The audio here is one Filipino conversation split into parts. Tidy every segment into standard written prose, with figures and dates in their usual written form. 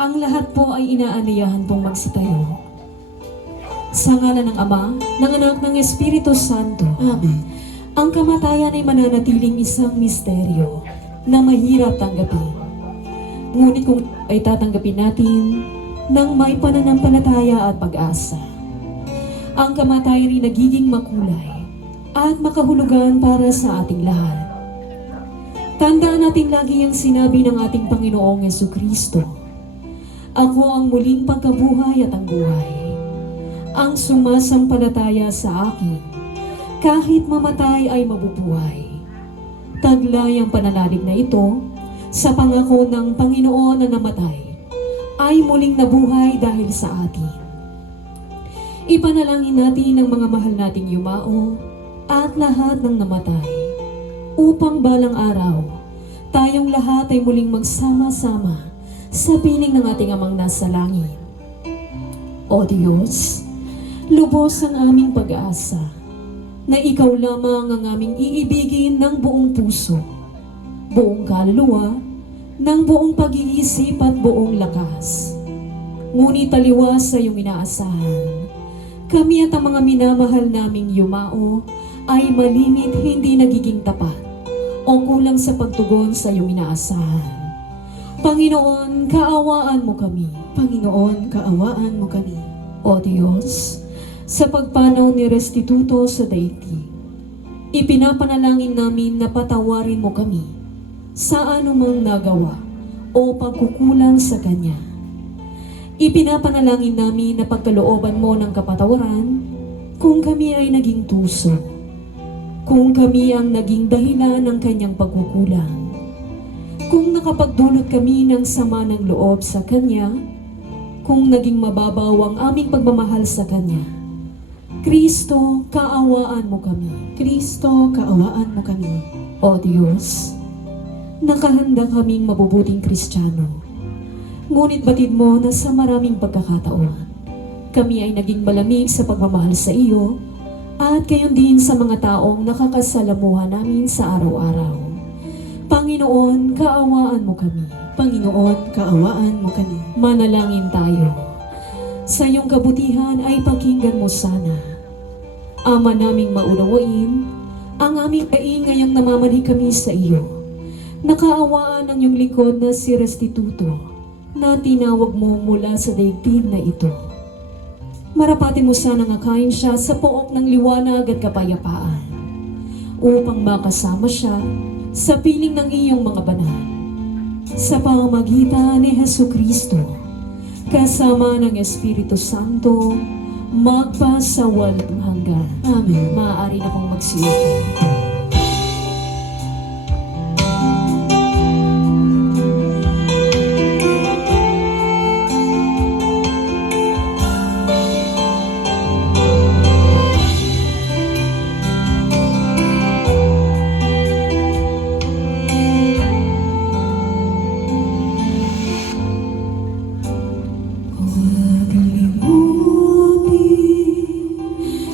Ang lahat po ay inaanyayahan pong magsitayo. Sa ngalan ng Ama, ng Anak, ng Espiritu Santo. Amen. Ang kamatayan ay mananatiling isang misteryo na mahirap tanggapin. Ngunit kung ay tatanggapin natin ng may pananampalataya at pag-asa, ang kamatayan ay nagiging makulay at makahulugan para sa ating lahat. Tandaan natin lagi ang sinabi ng ating Panginoong Jesucristo, "Ako ang muling pagkabuhay at ang buhay. Ang sumasampalataya sa akin, kahit mamatay ay mabubuhay." Taglay ang pananalig na ito sa pangako ng Panginoon na namatay ay muling nabuhay dahil sa atin. Ipanalangin natin ang mga mahal nating yumao at lahat ng namatay upang balang araw tayong lahat ay muling magsama-sama sa piling ng ating Amang nasa langit. O Diyos, lubos ang aming pag-asa na Ikaw lamang ang aming iibigin ng buong puso, buong kaluluwa, ng buong pag-iisip at buong lakas. Ngunit taliwas sa iyong inaasahan, kami at ang mga minamahal naming yumao ay malimit hindi nagiging tapat o kulang sa pagtugon sa iyong inaasahan. Panginoon, kaawaan mo kami. Panginoon, kaawaan mo kami. O Diyos, sa pagpanaw ni Restituto sa daigdig, ipinapanalangin namin na patawarin mo kami sa anumang nagawa o pagkukulang sa Kanya. Ipinapanalangin namin na pagkalooban mo ng kapatawaran kung kami ay naging tuso, kung kami ang naging dahilan ng Kanyang pagkukulang, kung nakapagdulot kami ng sama ng loob sa Kanya, kung naging mababaw ang aming pagmamahal sa Kanya. Kristo, kaawaan mo kami. Kristo, kaawaan mo kami. O Diyos, nakahanda kaming mabubuting Kristiyano. Ngunit batid mo na sa maraming pagkakataon, kami ay naging malamig sa pagmamahal sa iyo at gayon din sa mga taong nakakasalamuha namin sa araw-araw. Panginoon, kaawaan mo kami. Panginoon, kaawaan mo kami. Manalangin tayo. Sa iyong kabutihan ay pakinggan mo sana. Ama naming maunawain, ang aming daing ngayong namamanhik kami sa iyo. Nakaawaan ang iyong likod na si Restituto na tinawag mo mula sa daigdig na ito. Marapatin mo sana ngakain siya sa pook ng liwanag at kapayapaan upang makasama siya sa piling ng iyong mga banal. Sa pamamagitan ni Jesucristo, kasama ng Espiritu Santo, magpasawalang hanggan. Amen. Maaari na pong magsiupo.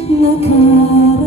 Nakaraan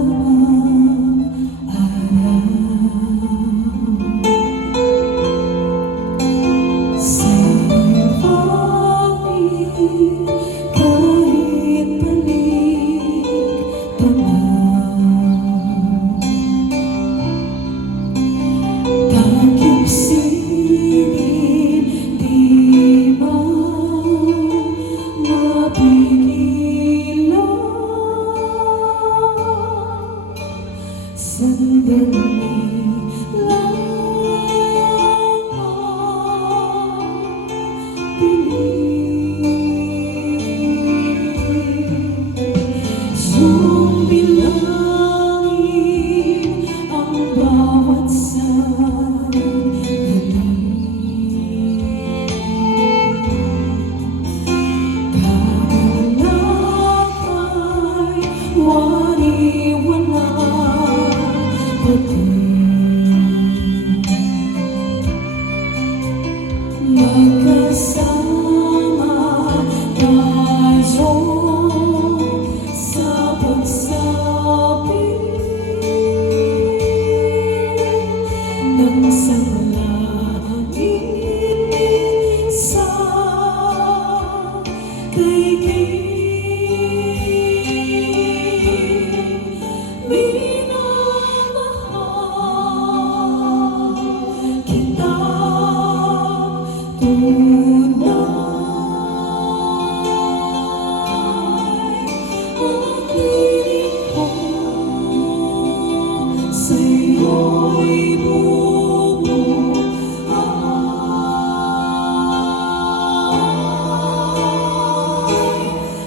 Sa'yo'y bumubuhay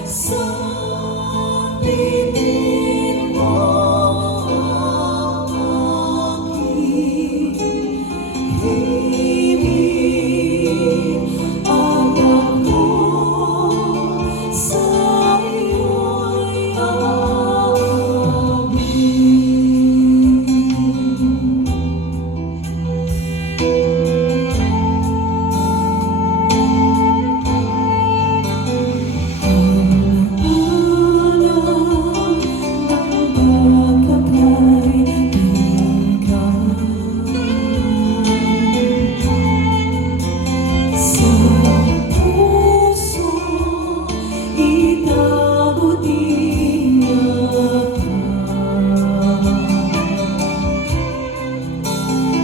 sa piling mo ang aking himig at ako sa'yo'y aawit.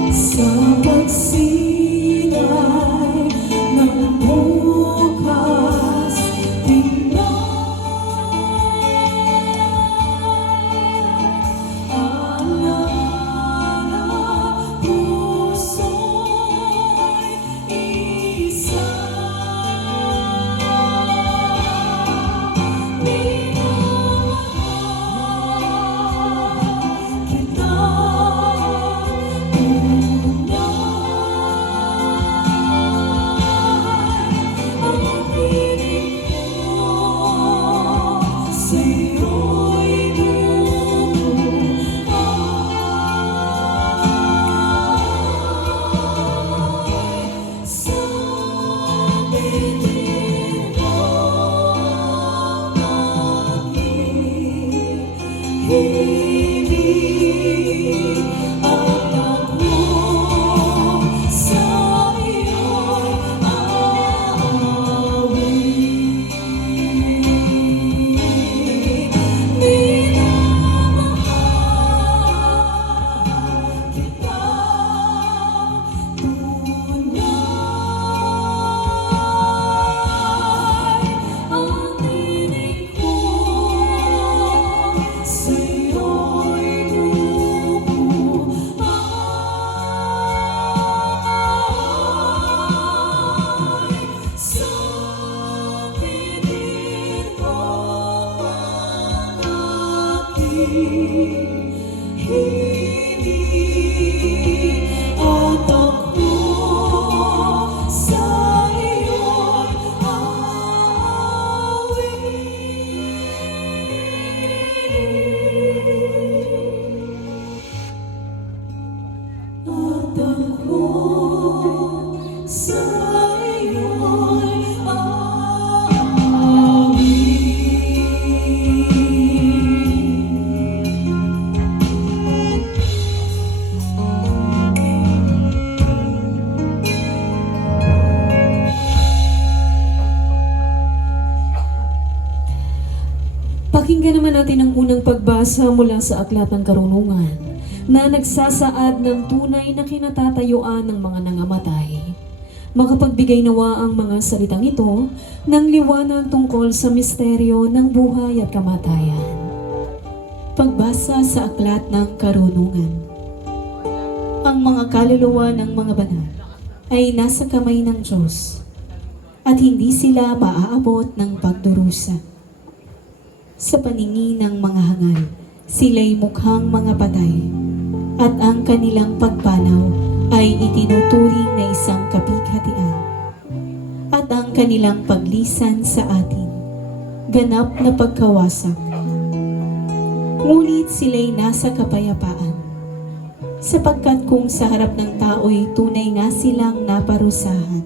Sa pagsilay ng bukas, tingnan alala puso'y isa. Minamahal kita. Himig at ako sa'yo'y aawit. Minamahal kita tunay. Ang tinig ko sa'yo'y bumubuhay sa piling mo ang aking himig at ako sa'yo'y aawit. At ako sa'yo'y Pakinggan naman natin ang unang pagbasa mula sa Aklat ng Karunungan na nagsasaad ng tunay na kinatatayuan ng mga nangamatay. Makapagbigay nawa ang mga salitang ito ng liwanag tungkol sa misteryo ng buhay at kamatayan. Pagbasa sa Aklat ng Karunungan. Ang mga kaluluwa ng mga banal ay nasa kamay ng Diyos at hindi sila maaabot ng pagdurusa. Sa paningin ng mga hangal, sila'y mukhang mga patay at ang kanilang pagpanaw ay itinuturing na isang kapighatian at ang kanilang paglisan sa atin, ganap na pagkawasak. Ngunit sila'y nasa kapayapaan, sapagkat kung sa harap ng tao'y tunay nga silang naparusahan,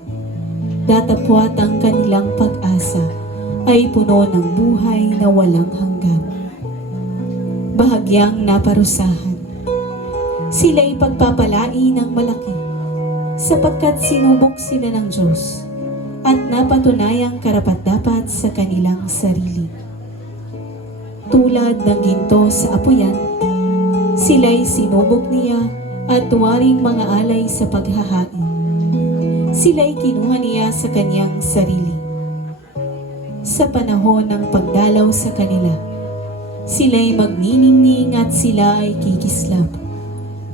datapwat ang kanilang pag-asa ay puno ng buhay na walang hanggan. Bahagyang naparusahan, sila'y pagpapalain ng malaki, sapagkat sinubok sila ng Diyos at napatunayang karapat-dapat sa kanilang sarili. Tulad ng ginto sa apoyan, sila'y sinubok niya at tuwaring mga alay sa paghahain. sila'y kinuha niya sa kanyang sarili. Sa panahon ng pagdalaw sa kanila, sila'y magniningning at sila ay kikislap,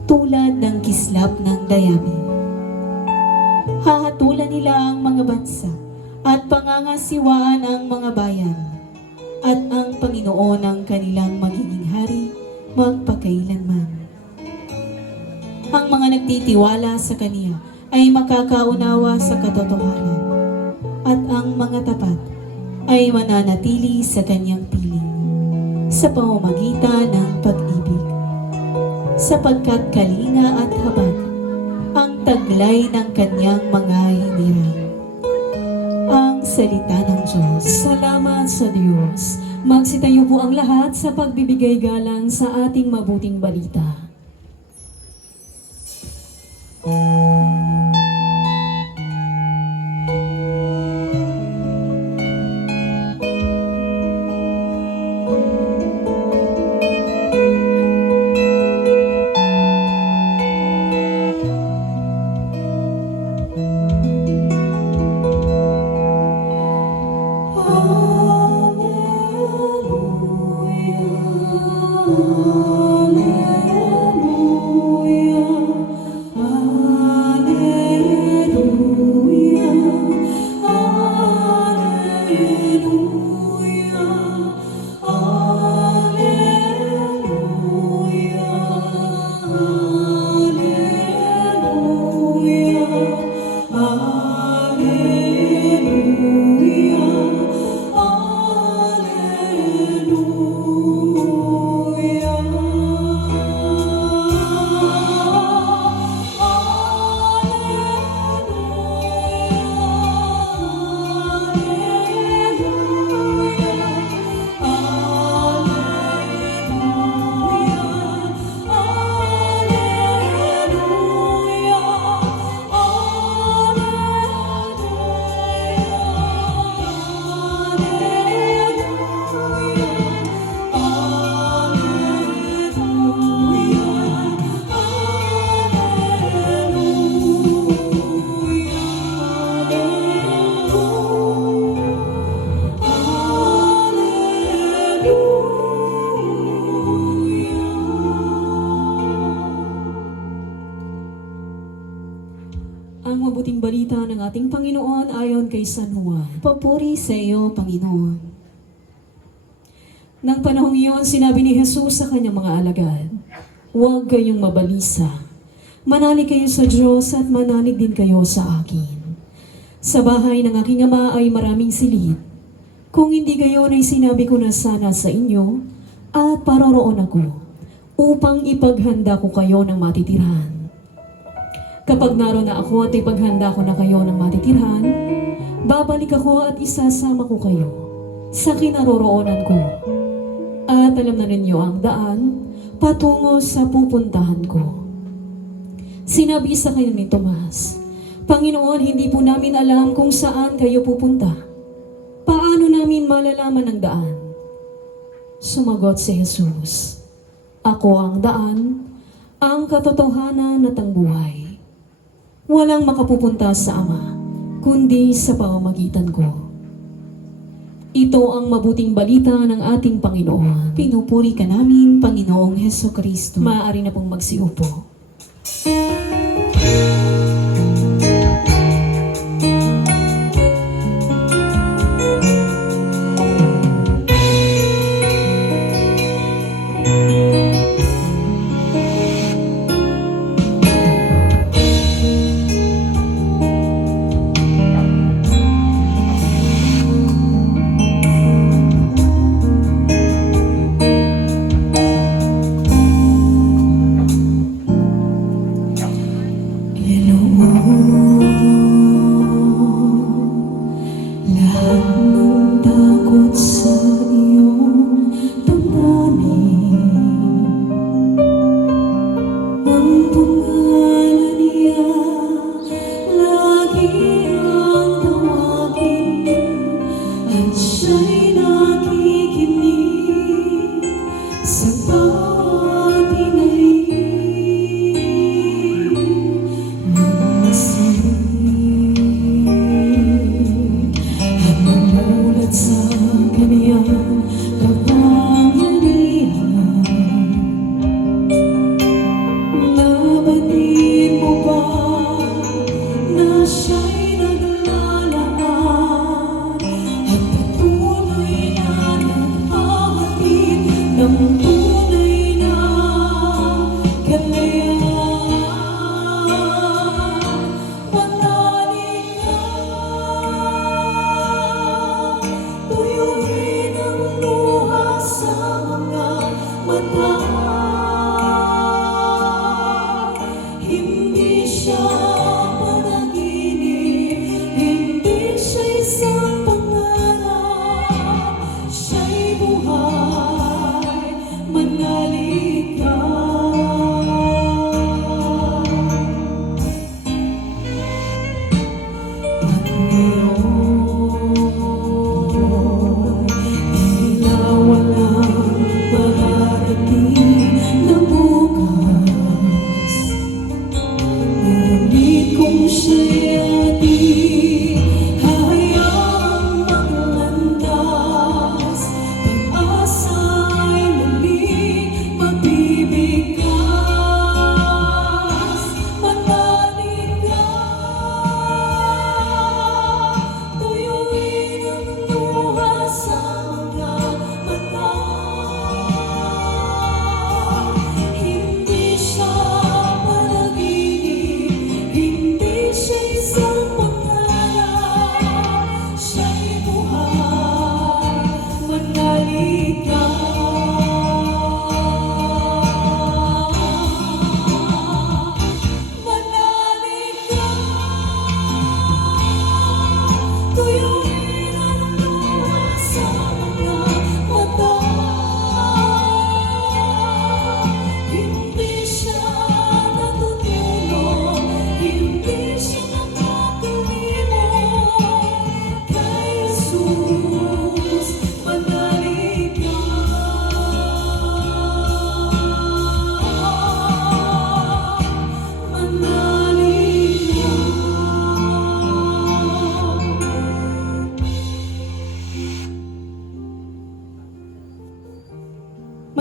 tulad ng kislap ng dayami. Hahatulan nila ang mga bansa at pangangasiwaan ang mga bayan, at ang Panginoon ang kanilang magiging hari magpakailanman. Ang mga nagtitiwala sa Kaniya ay makakaunawa sa katotohanan, at ang mga tapat ay mananatili sa Kanyang piling sa pamamagitan ng pag-ibig, sapagkat kalinga at habag ang taglay ng Kanyang mga hinirang. Ang salita ng Diyos. Salamat sa Diyos. Magsitayo po ang lahat sa pagbibigay galang sa ating mabuting balita. Ang mabuting balita ng ating Panginoon ayon kay San Juan. Papuri sa iyo, Panginoon. Nang panahong iyon, sinabi ni Jesus sa kanyang mga alagad, "Huwag kayong mabalisa. Manalig kayo sa Diyos at manalig din kayo sa akin. Sa bahay ng aking ama ay maraming silid. Kung hindi gayon ay sinabi ko na sana sa inyo at paroroon ako upang ipaghanda ko kayo ng matitirhan. Kapag naroon na ako at ipaghanda ko na kayo ng matitirhan, babalik ako at isasama ko kayo sa kinaroroonan ko. At alam na ninyo ang daan patungo sa pupuntahan ko." Sinabi sa kanya ni Tomas, "Panginoon, hindi po namin alam kung saan kayo pupunta. Paano namin malalaman ang daan?" Sumagot si Jesus, "Ako ang daan, ang katotohanan at ang buhay. Walang makapupunta sa Ama, kundi sa pamamagitan ko." Ito ang mabuting balita ng ating Panginoon. Pinupuri ka namin, Panginoong Hesukristo. Maaari na pong magsiupo.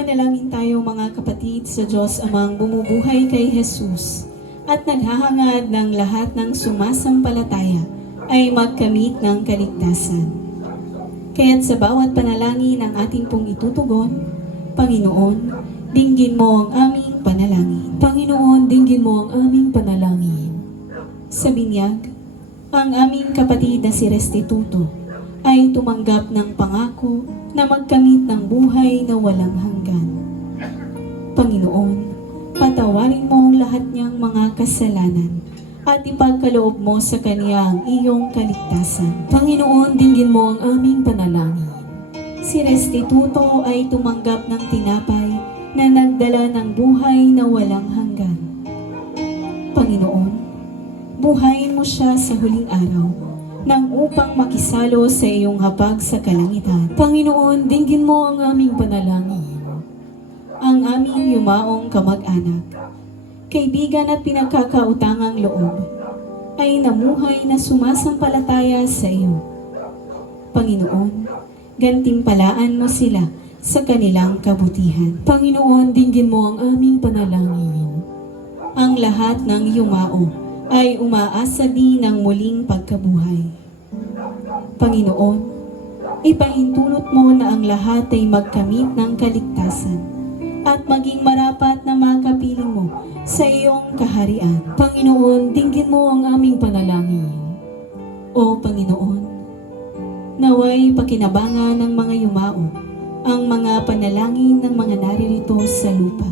Manalangin tayo mga kapatid sa Diyos amang bumubuhay kay Jesus at naghahangad ng lahat ng sumasampalataya ay magkamit ng kaligtasan. Kaya't sa bawat panalangin ang ating pong itutugon, Panginoon, dinggin mo ang aming panalangin. Panginoon, dinggin mo ang aming panalangin. Sa binyag, ang aming kapatid na si Restituto ay tumanggap ng pangako na magkamit ng buhay na walang hanggan. Panginoon, patawarin mo ang lahat niyang mga kasalanan at ipagkaloob mo sa kaniya ang iyong kaligtasan. Panginoon, dinggin mo ang aming panalangin. Si Restituto ay tumanggap ng tinapay na nagdala ng buhay na walang hanggan. Panginoon, buhayin mo siya sa huling araw nang upang makisalo sa iyong hapag sa kalangitan. Panginoon, dinggin mo ang aming panalangin. Ang aming yumaong kamag-anak, kaibigan at pinagkakautangang loob, ay namuhay na sumasampalataya sa iyo. Panginoon, gantimpalaan mo sila sa kanilang kabutihan. Panginoon, dinggin mo ang aming panalangin. Ang lahat ng yumao ay umaasa din ng muling pagkabuhay. Panginoon, ipahintulot mo na ang lahat ay magkamit ng kaligtasan at maging marapat na makapiling mo sa iyong kaharian. Panginoon, dinggin mo ang aming panalangin. O Panginoon, naway pakinabangan ng mga yumao ang mga panalangin ng mga naririto sa lupa.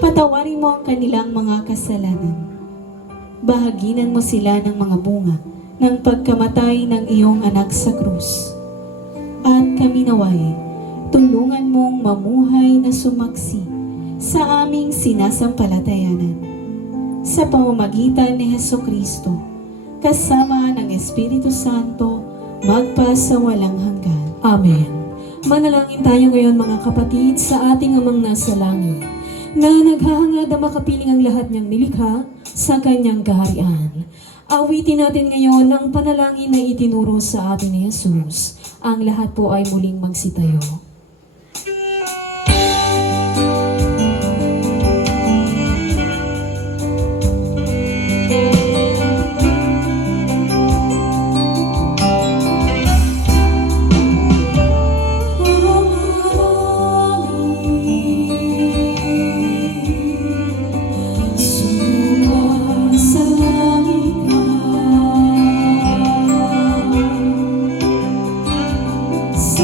Patawarin mo ang kanilang mga kasalanan. Bahaginan mo sila ng mga bunga ng pagkamatay ng iyong anak sa krus. At kami naway, tulungan mong mamuhay na sumaksi sa aming sinasampalatayanan. Sa pamamagitan ni Hesukristo, kasama ng Espiritu Santo, magpa sa walang hanggan. Amen. Manalangin tayo ngayon mga kapatid sa ating amang nasa langit, na naghahangad na makapiling ang lahat niyang nilikha sa kanyang kaharian. Awitin natin ngayon ang panalangin na itinuro sa atin ni Jesus. Ang lahat po ay muling magsitayo. Sa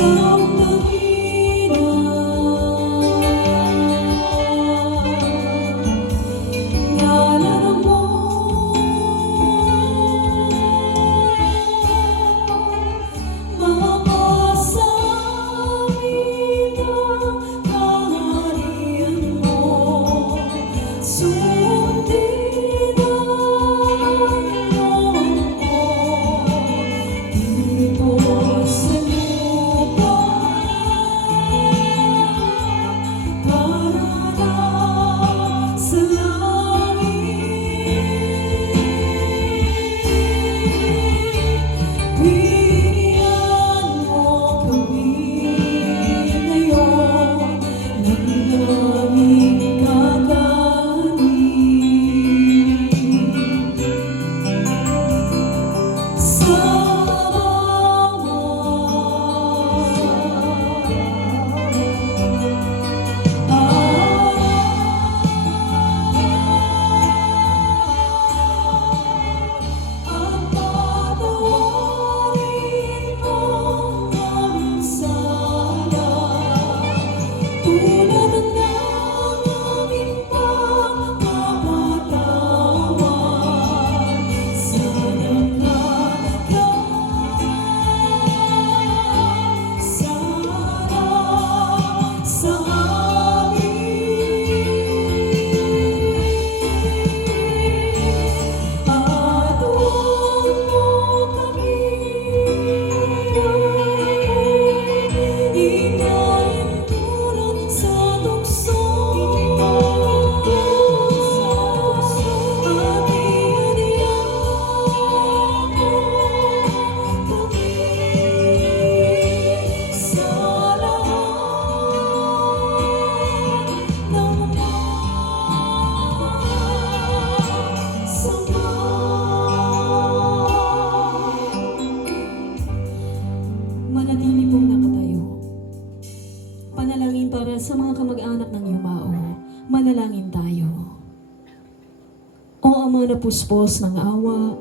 puspos ng awa,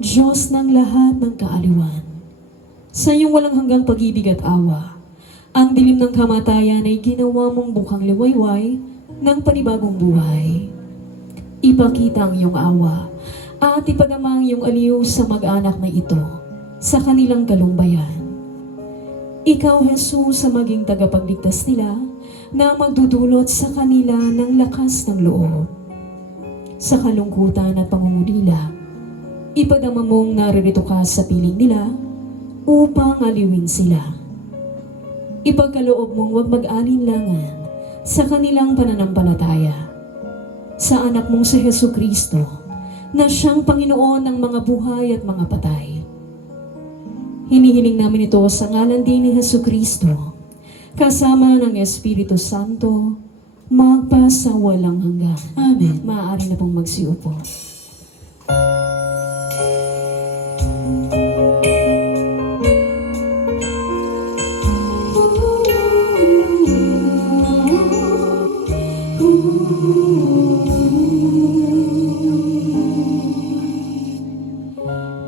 Diyos ng lahat ng kaaliwan. Sa iyong walang hanggang pag-ibig at awa, ang dilim ng kamatayan ay ginawa mong bukang liwayway ng panibagong buhay. Ipakita ang iyong awa at ipadama ang iyong aliw sa mag-anak na ito sa kanilang kalumbayan. Ikaw, Jesus, sa maging tagapagligtas nila na magdudulot sa kanila ng lakas ng loob. Sa kalungkutan at pangungulila, ipadama mong naririto ka sa piling nila upang aliwin sila. Ipagkaloob mong huwag mag-alinlangan sa kanilang pananampalataya sa anak mong si Hesu Kristo na siyang Panginoon ng mga buhay at mga patay. Hinihiling namin ito sa ngalan din ni Hesu Kristo, kasama ng Espiritu Santo, magpasawalang hanggan. Amen. Maaari na pong magsiupo.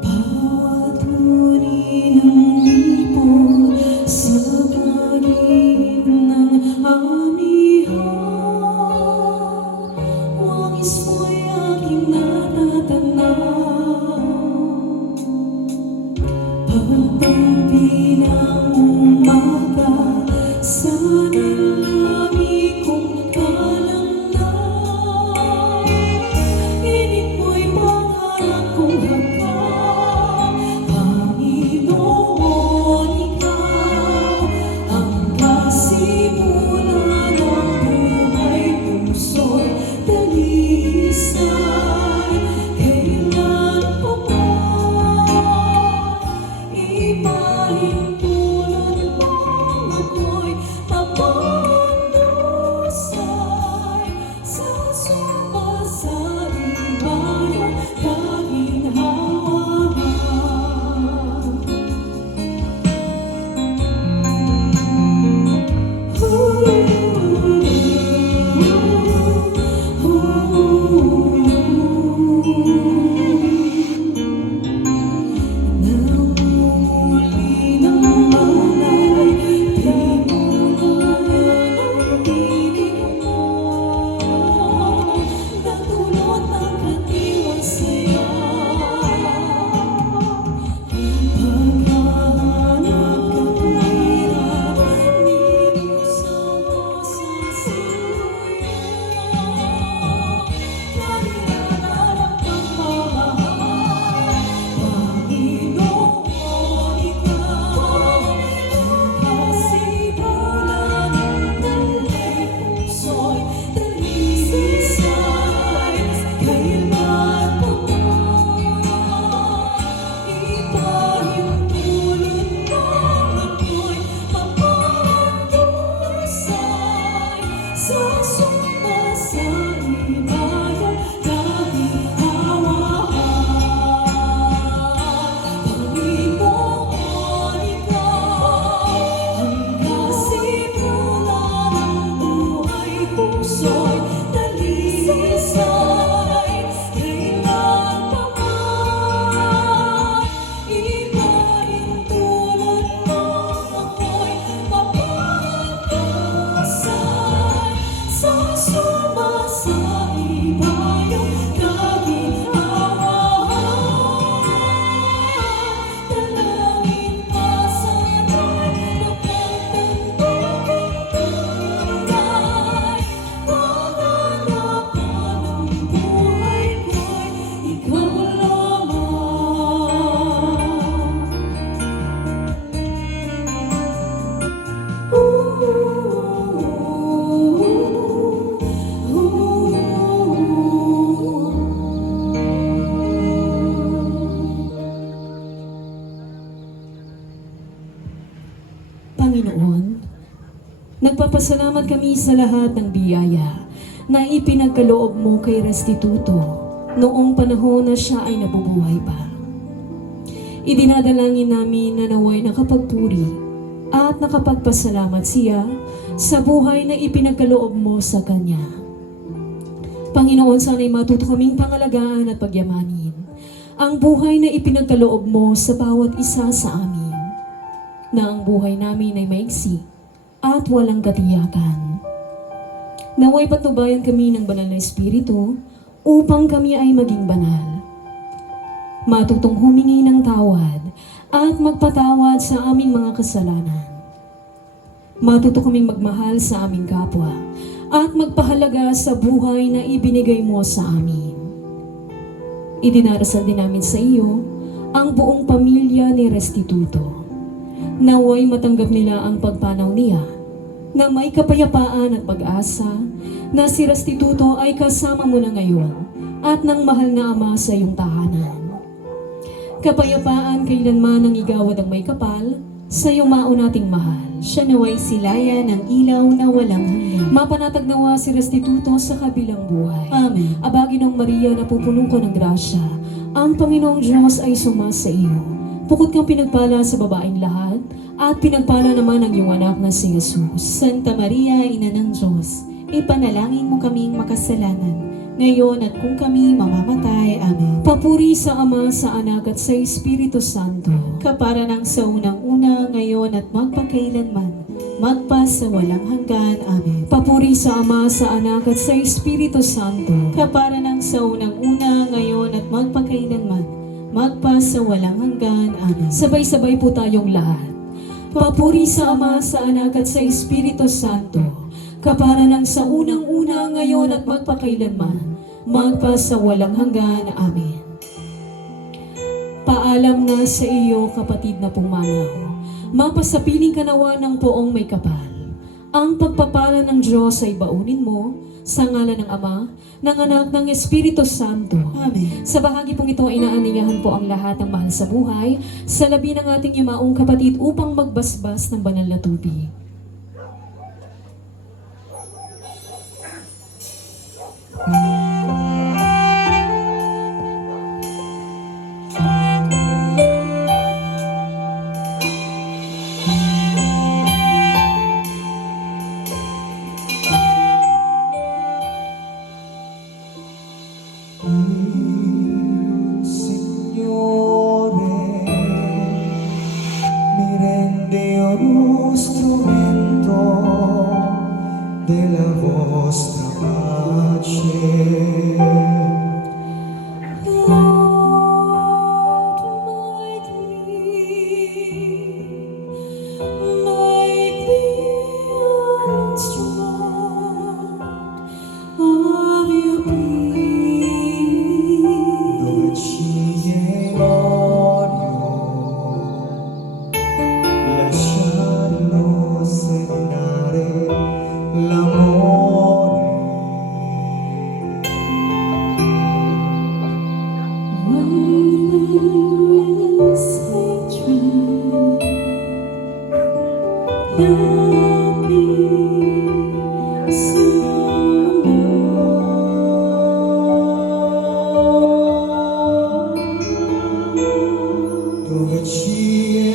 Bawat uri ng ibon sa pagiging ng amihan, wangis mo'y aking natatanaw. Pagpagbilang umaga sa nalami kong kalamnan, init mo'y pangarap kong hagkan. Panginoon, Ikaw ang kasimulan ng buhay, puso'y dalisay. Kailan pa man ipahintulot mong ako'y mapandusay sa sumpa sa ibayong kaginhawahan. Namumuli ng malay, pinungalan ang tinig mo, natulot ng katiwang saya. Paghahanap ka hirap, nilusaw mo sa siluya. Kanilangan ang pagmamahal, Panginoon, Ikaw ang kasimulan ng buhay, puso'y dalisay. Kailan pa man ipahintulot mong ako'y mapandusay sa sumpa sa ibayong kaginhawahan. Panginoon, Ikaw ang kasimulan ng buhay, puso'y dalisay. Kailan pa man ipahintulot mong ako'y mapandusay sa sumpa sa ibayong kaginhawahan. Dalangin pa sana'y mapagtanto kong tunay, kaganapan ng buhay ko'y ikaw Panginoon, nagpapasalamat kami sa lahat ng biyaya na ipinagkaloob mo kay Restituto noong panahon na siya ay nabubuhay pa. Idinadalangin namin na naway nakapagpuri at nakapagpasalamat siya sa buhay na ipinagkaloob mo sa kanya. Panginoon, sana'y matuto kaming pangalagaan at pagyamanin ang buhay na ipinagkaloob mo sa bawat isa sa amin, na ang buhay namin ay maigsi at walang katiyakan. Naway patnubayan kami ng banal na Espiritu upang kami ay maging banal. Matutong humingi ng tawad at magpatawad sa aming mga kasalanan. Matuto kaming magmahal sa aming kapwa at magpahalaga sa buhay na ibinigay mo sa amin. Idinarasal din namin sa iyo ang buong pamilya ni Restituto. Naway matanggap nila ang pagpanaw niya na may kapayapaan at pag-asa na si Restituto ay kasama mo na ngayon at ng mahal na Ama sa iyong tahanan. Kapayapaan kailanman ang igawad ang may kapal sa iyong nating mahal. Siya naway silaya ng ilaw na walang hanggan. Mapanatag nawa si Restituto sa kabilang buhay. Amen. Abaginong Maria na pupuno ko ng grasya, ang Panginoong Diyos ay sumasa iyo. Bukod kang pinagpala sa babaeng lahat, at pinagpala naman ang iyong anak na si Jesus. Santa Maria, Ina ng Diyos, ipanalangin mo kaming makasalanan, ngayon at kung kami mamamatay. Amen. Papuri sa Ama, sa Anak at sa Espiritu Santo. Kapara ng sa unang-una, ngayon at magpakailanman, magpa sa walang hanggan. Amen. Papuri sa Ama, sa Anak at sa Espiritu Santo. Kapara ng sa unang-una, ngayon at magpakailanman, magpa sa walang hanggan. Amen. Sabay-sabay po tayong lahat. Papuri sa Ama, sa Anak at sa Espiritu Santo. Kapara ng sa unang-una, ngayon at magpakailanman, magpa sa walang hanggan. Amen. Paalam na sa iyo, kapatid na pumanaw. Mapasapiling ka nawa ng poong may kapal. Ang pagpapala ng Diyos ay baunin mo sa ngalan ng Ama, ng Anak, ng Espiritu Santo. Amen. Sa bahagi pong ito, inaaniyahan po ang lahat ng mahal sa buhay sa labi ng ating yumaong kapatid upang magbasbas ng banal na tubig. Della vostra pace. Dove ci è l'odio, lasciarlo seminare l'amore. Dove ci è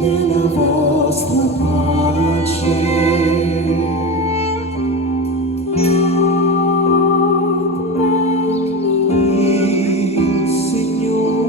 de la vostra pace. Il Signore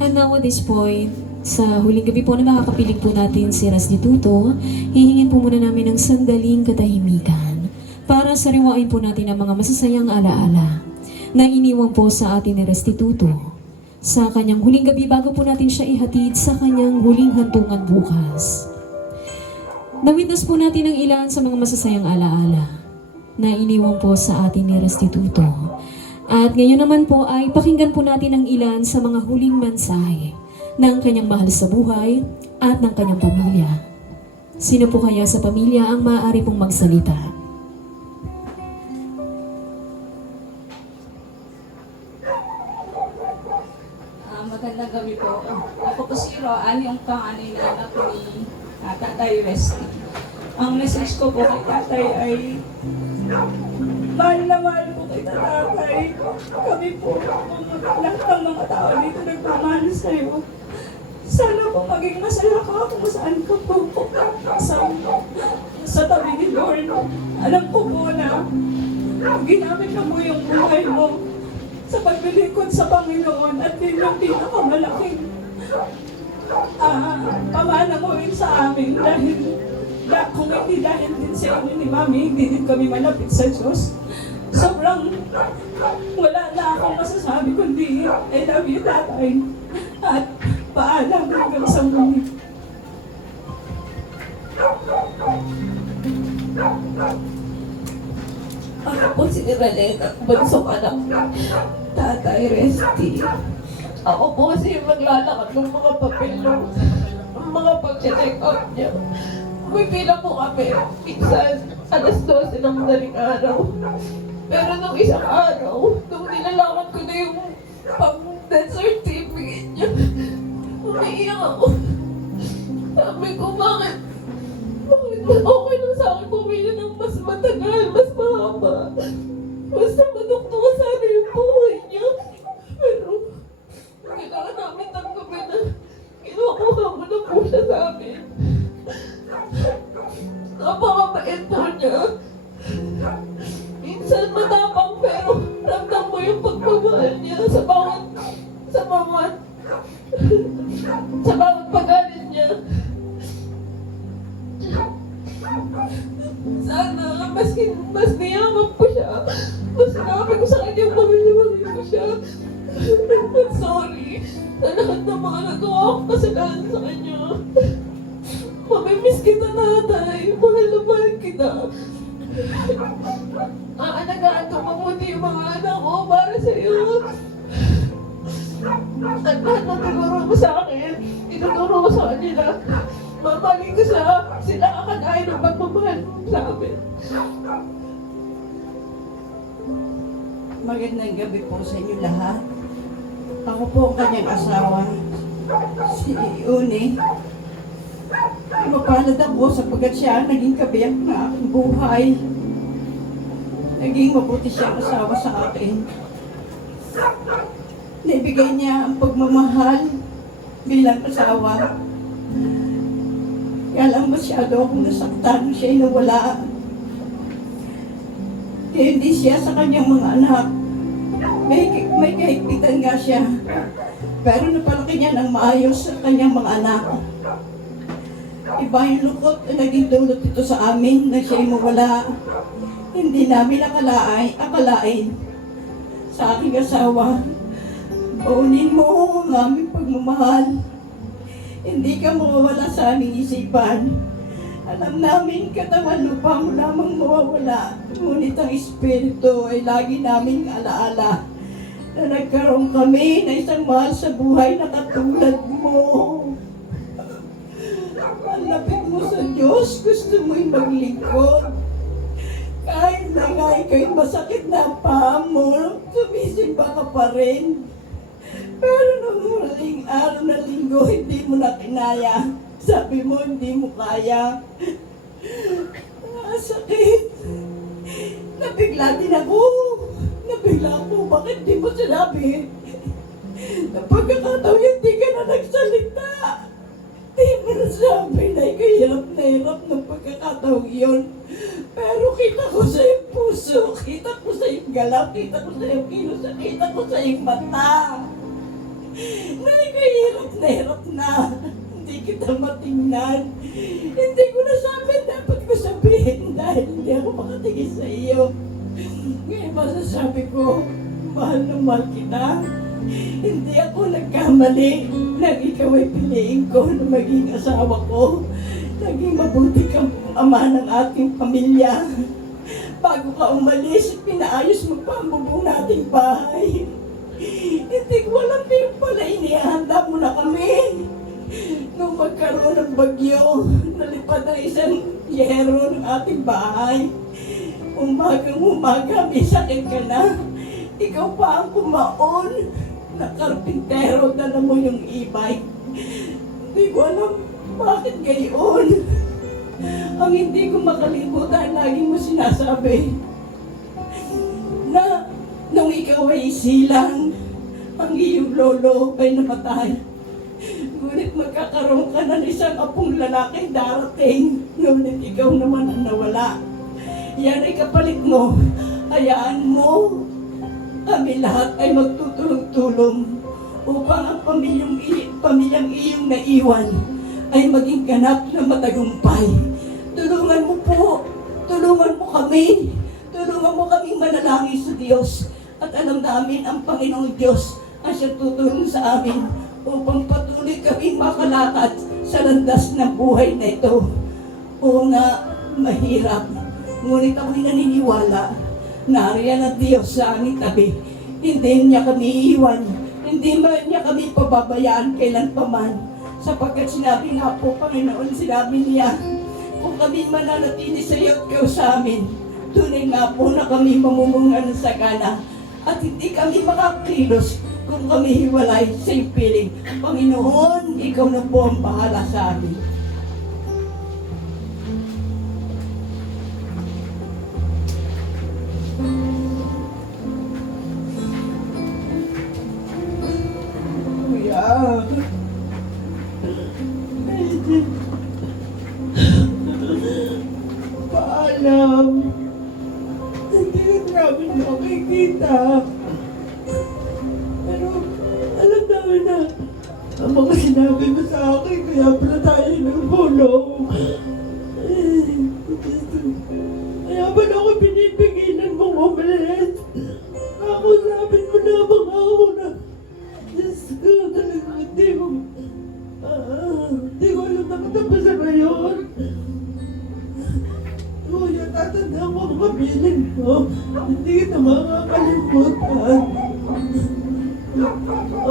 And now at this point, sa huling gabi po na makakapiling po natin si Restituto, hihingin po muna namin ng sandaling katahimikan para sariwain po natin ang mga masasayang alaala na iniwan po sa atin ni Restituto sa kanyang huling gabi bago po natin siya ihatid sa kanyang huling hantungan bukas. Nawitness po natin ang ilan sa mga masasayang alaala na iniwan po sa atin ni Restituto. At ngayon naman po ay pakinggan po natin ang ilan sa mga huling mensahe ng kanyang mahal sa buhay at ng kanyang pamilya. Sino po kaya sa pamilya ang maaari pong magsalita? Magandang gabi po. Ako po si Roan, yung panganay na anak ni Tatay Westy. Ang message ko po kay Tatay ay mahal na mahal po kay Tatay. Kami po, lahat ng mga tao dito nagmamahal sa'yo. Sana po maging masaya ka kung saan ka po sa tabi ni Lord. Alam ko po na ginamit na mo yung buhay mo sa paglilikod sa Panginoon at yun yung pinakamalaking pamana mo rin sa amin dahil kung hindi dahil din sa inyo ni Mami, hindi din kami malapit sa Diyos. Sobrang wala na akong masasabi kundi I love you, Tatay. At paalam hanggang sa muli. Ako po si Niralena, bansong anak ni Tatay Resty. Ako po kasi yung naglalakad ng mga papel ng mga pag-check up niya. Pumipila po kami, minsan alas 12 ng madaling araw. Pero nung isang araw, nung nilalakad ko na yung pang-death certificate niya, umiiyak ako. Sabi ko, bakit okay lang sa akin pumili ng mas matagal, mas mahaba. Basta maduktungan sana yung buhay niya. Pero, kailangan namin tanggapin na kinukuha mo na po siya sa amin. Napakabait po niya. Minsan matapang pero ramdam mo yung pagmamahal niya sa bawat pagalit niya. Sana, mas niyaman po siya. Mas sinabi ko sa kanya, mamili ko siya. I'm sorry sa lahat ng mga nagawa ko kasalanan sa kanya. Mamimiss kita, Tatay. Mahal na mahal kita. Aalagaan ko mabuti yung mga anak ko para sa'yo. At lahat na tinuro mo sa akin, ituturo ko sa kanila. Mamaling ko sila akalain ng pagmamahal mo sa amin. Magandang gabi po sa inyo lahat. Ako po ang kanyang asawa, si Uni. Mapalad ako sapagkat siya ang naging kabiyak ng aking buhay. Naging mabuti siya ang asawa sa akin. Naibigay niya ang pagmamahal bilang asawa. Kaya lang masyado akong nasaktan nung siya'y nawala. Kaya hindi siya sa kanyang mga anak. May kahigpitan nga siya. Pero napalaki niya ng maayos sa kanyang mga anak. Iba yung lukot na naging dulot ito sa amin na siya'y mawala. Hindi namin akalain sa aking asawa. Baunin mo ang aming pagmamahal. Hindi ka mawawala sa aming isipan. Alam namin katawan lupa mo lamang mawawala. Ngunit ang espiritu ay lagi naming alaala na nagkaroon kami na isang mahal sa buhay na katulad mo. Ang lapit mo sa Diyos, gusto mo'y maglingkod. Kahit na nga ikaw'y masakit na ang paa mo, sumisimba ka pa rin. Pero nung huling araw na linggo, hindi mo na kinaya. Sabi mo, hindi mo kaya. Sakit. Nabigla din ako. Nabigla ako. Bakit di mo sinabi? Napagkakataon, hindi ka na nagsalita. Di mo nasabi na ikay hirap na hirap ng pagkakataon yun. Pero kita ko sa iyong puso, kita ko sa iyong galaw, kita ko sa iyong kilos, kita ko sa iyong mata. Na ikay hirap na. Hindi kita matingnan. Hindi ko nasabi, dapat ko sabihin dahil hindi ako makatingin sa iyo. Ngayon masasabi ko, mahal na mahal kita. Hindi ako nagkamali nang ikaw ay piliin ko na maging asawa ko. Naging mabuti kang ama ng ating pamilya. Bago ka umalis, pinaayos mo pa ang bubong nating bahay. Hindi ko alam pero pala inihanda mo na kami. Nung magkaroon ng bagyo, nalipad ang isang yero ng ating bahay. Umagang-umaga, may sakit ka na. Ikaw pa ang kumaon na karpintero, dala mo yung e-bike. Hindi ko alam bakit gayon. Ang hindi ko makalimutan, lagi mo sinasabi na nung ikaw ay silang, ang iyong lolo ay namatay. Ngunit magkakaroon ka ng isang apong lalaki darating, ngunit ikaw naman ang nawala. Yan ay kapalit mo. Hayaan mo. Kami lahat ay magtutulong-tulong upang ang pamilyang iyong naiwan ay maging ganap na matagumpay. Tulungan mo po. Tulungan mo kami. Tulungan mo kaming manalangin sa Diyos. At alam namin ang Panginoong Diyos ang siya tutulong sa amin upang patuloy kaming makalakad sa landas ng buhay na ito. Oo nga, mahirap. Ngunit ako'y naniniwala na riyan ang Diyos sa aming tabi. Hindi niya kami iiwan. Hindi niya kami pababayaan kailanpaman. Sapagkat sinabi nga po, Panginoon, sinabi niya, kung kami mananatili sa iyo at ikaw sa amin, tunay nga po na kami mamumunga ng sagana at hindi kami makakilos kung kami hiwalay sa iyong piling. Panginoon, ikaw na po ang bahala sa amin. Kuya, paalam. Hindi ka namin makikita. Pero alam namin na ang mga sinabi mo sa akin, kaya pala tayo nagpulong. Kaya pala ako pinipigilan mong umalis. Ako sabi mo na mga ako na Diyos ko, talaga hindi ko alam na katapusan na yun. Kuya, tatandaan mo ang kabilin ko. Hindi kita makakalimutan.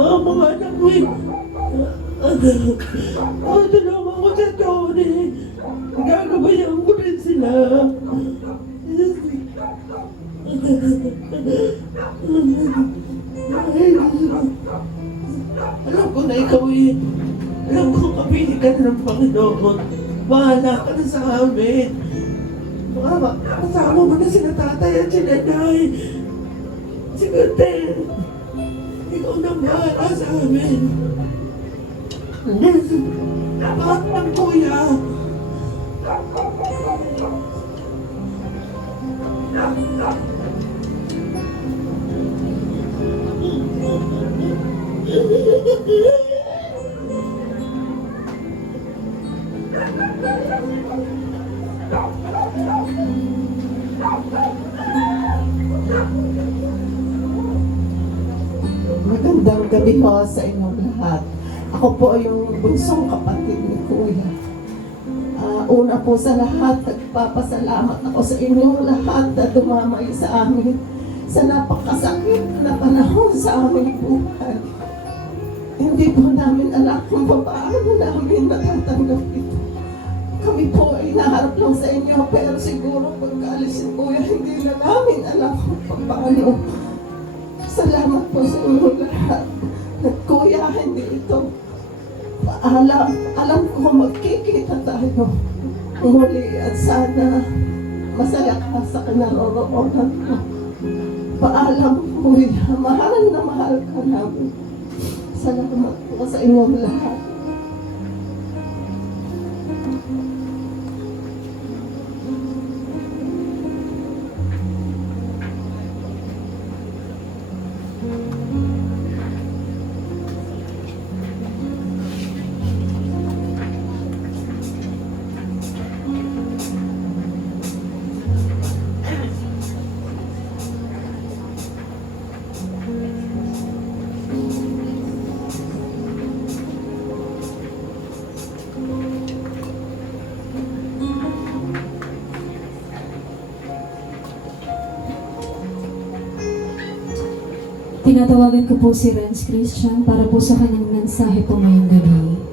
Mga anak mo tulungan ko sa Tony. Gagabayan ko rin sila. Alam ko na ikaw alam ko kapili ka na ng Panginoon. Bahala ka na sa amin. Kasama mo na sila tatay at sila nay. Sigurte, ikaw na bahala sa amin. Bakit ng kuya? Magandang gabi po sa inyong lahat. Ako po yung bunsong kapatid ni Kuya. Una po sa lahat, nagpapasalamat ako sa inyong lahat na dumamay sa amin sa napakasakit na panahon sa aming buhay. Hindi po namin alam kung paano namin matatanggap ito. Kami po ay naharap lang sa inyo, pero siguro pagka umalis si Kuya, hindi na namin alam kung paano. Salamat po sa inyo lahat. At Kuya, hindi ito paalam. Alam ko magkikita tayo muli at sana masaya ka sa kinaroroonan ko. Paalam, Kuya. Mahal na mahal ka namin. Salamat po sa inyong lahat. Tinatawagan ko po si Renz Christian para po sa kanyang mensahe po ngayong gabi.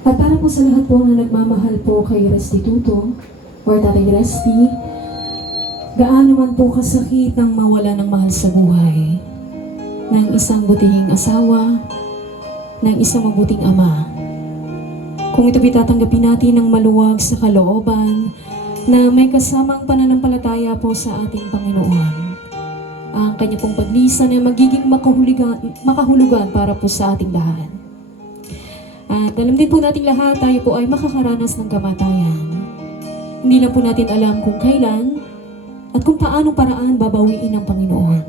At para po sa lahat po na nagmamahal po kay Restituto or Tatay Resty, gaano man po kasakit ang mawala ng mahal sa buhay ng isang butihing asawa, ng isang mabuting ama. Kung ito tatanggapin natin ng maluwag sa kalooban na may kasamang pananampalataya po sa ating Panginoon, ang kanya pong paglisan ay magiging makahulugan para po sa ating lahat. At alam din po nating lahat, tayo po ay makakaranas ng kamatayan. Hindi lang po natin alam kung kailan at kung paanong paraan babawiin ng Panginoon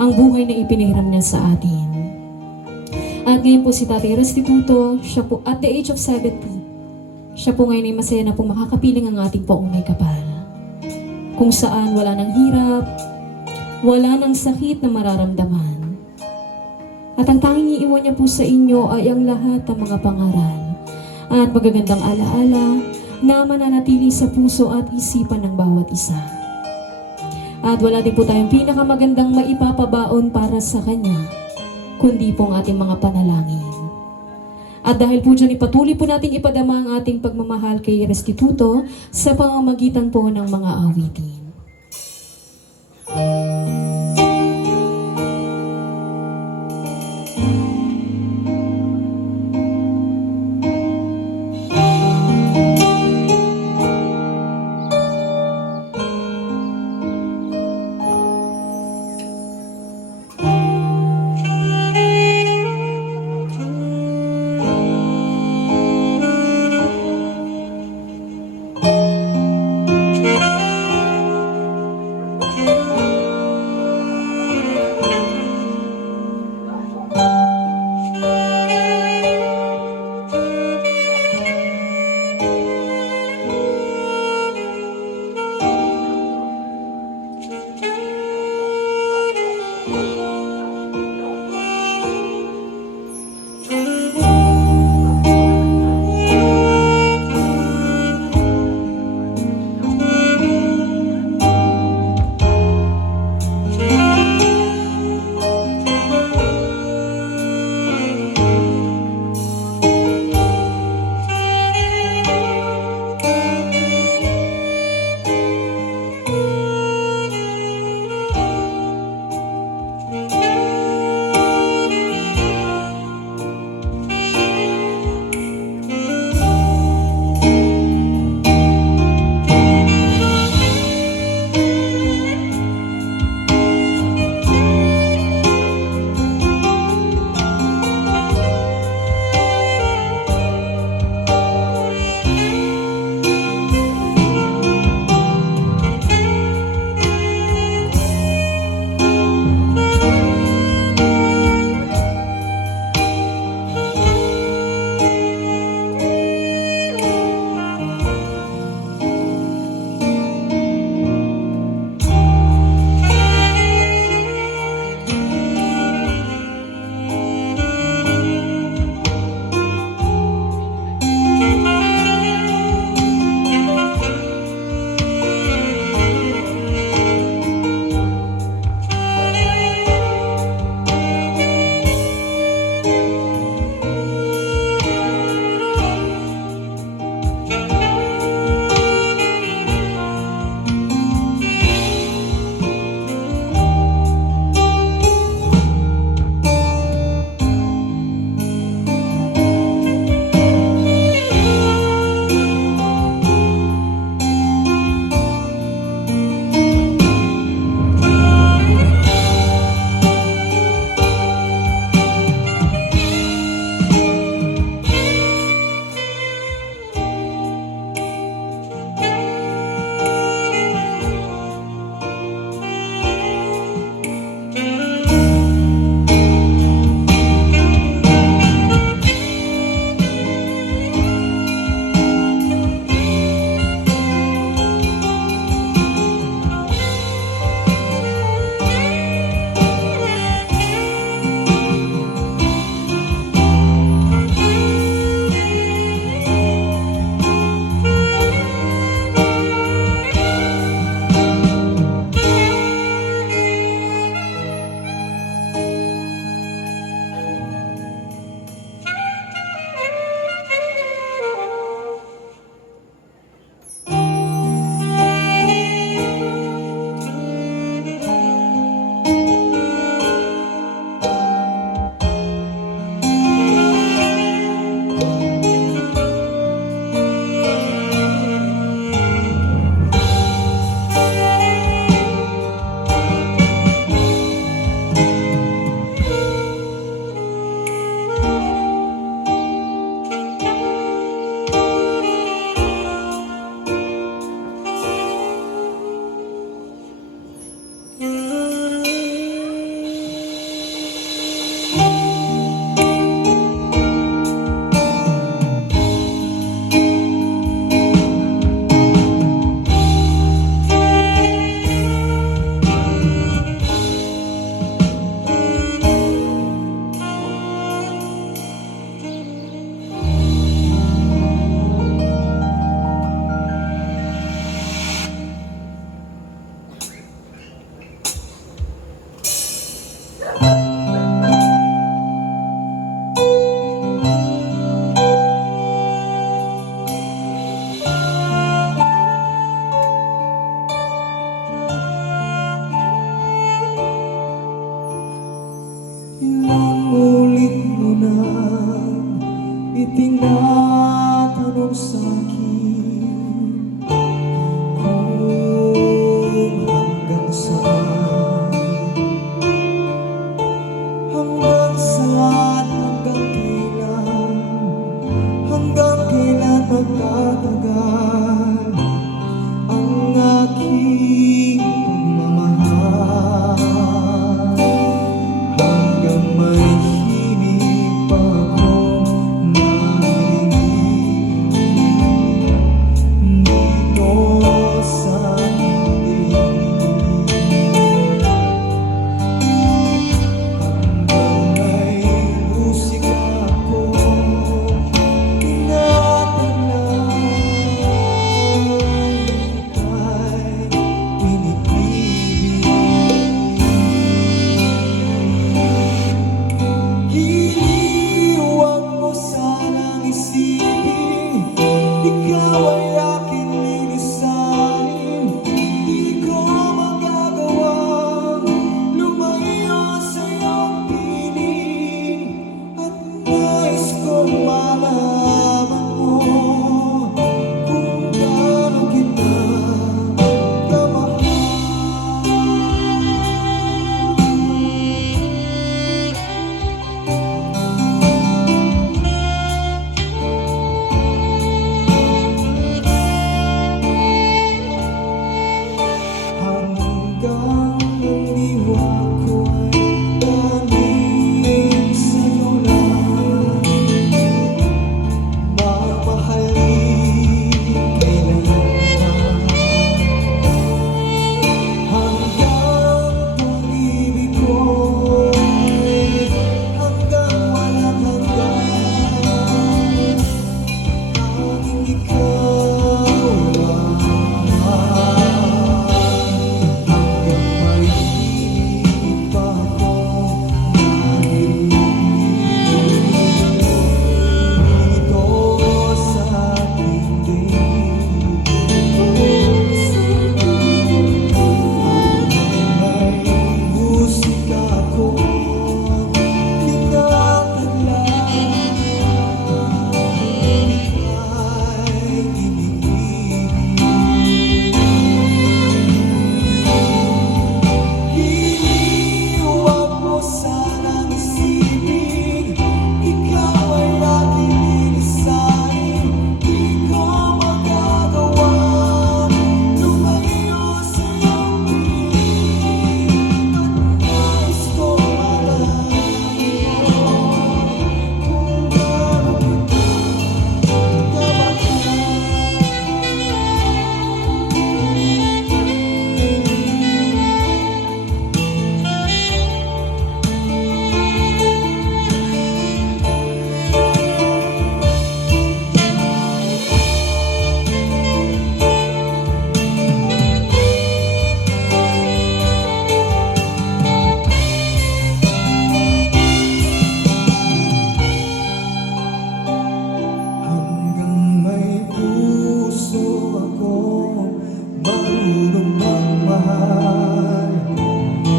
ang buhay na ipinahiram niya sa atin. At ngayon po si Tatay Restituto, siya po at the age of 70, siya po ngayon ay masaya na po makakapiling ang ating poong may kapal. Kung saan wala ng hirap, wala ng sakit na mararamdaman. At ang tanging iiwan niya po sa inyo ay ang lahat ng mga pangaral at magagandang alaala na mananatili sa puso at isipan ng bawat isa. At wala din po tayong pinakamagandang maipapabaon para sa Kanya, kundi po ang ating mga panalangin. At dahil po dyan, ipatuloy po natin ipadama ang ating pagmamahal kay Restituto sa pamamagitan po ng mga awitin.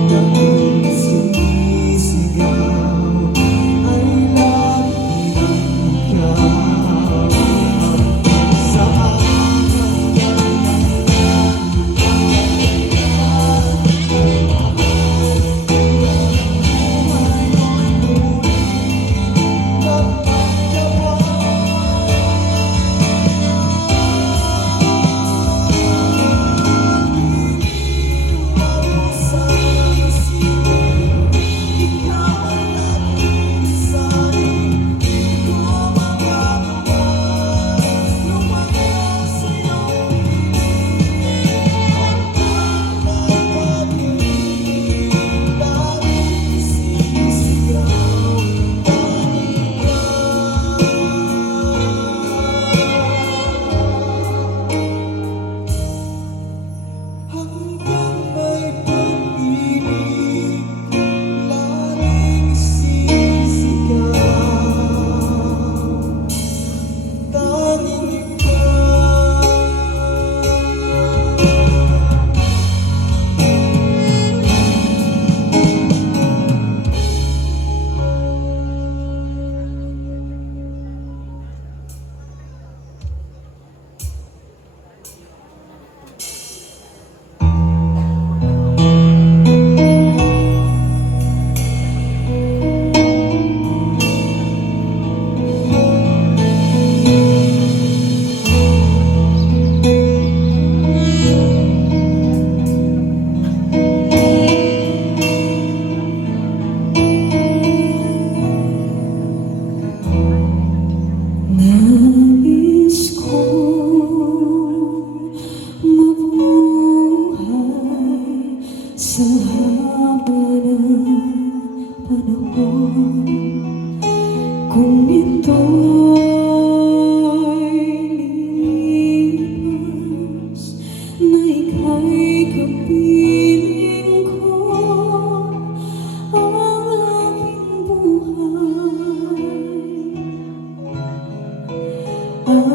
na ang sinisigaw ay lagi ng ikaw. Sa hanggang may pag-ibig, laging sisigaw, tanging ikaw. Nais kong mabuhay sa haba ng panahon. Kung ito'y lilipas na ika'y kapiling ko, ang aking buhay ang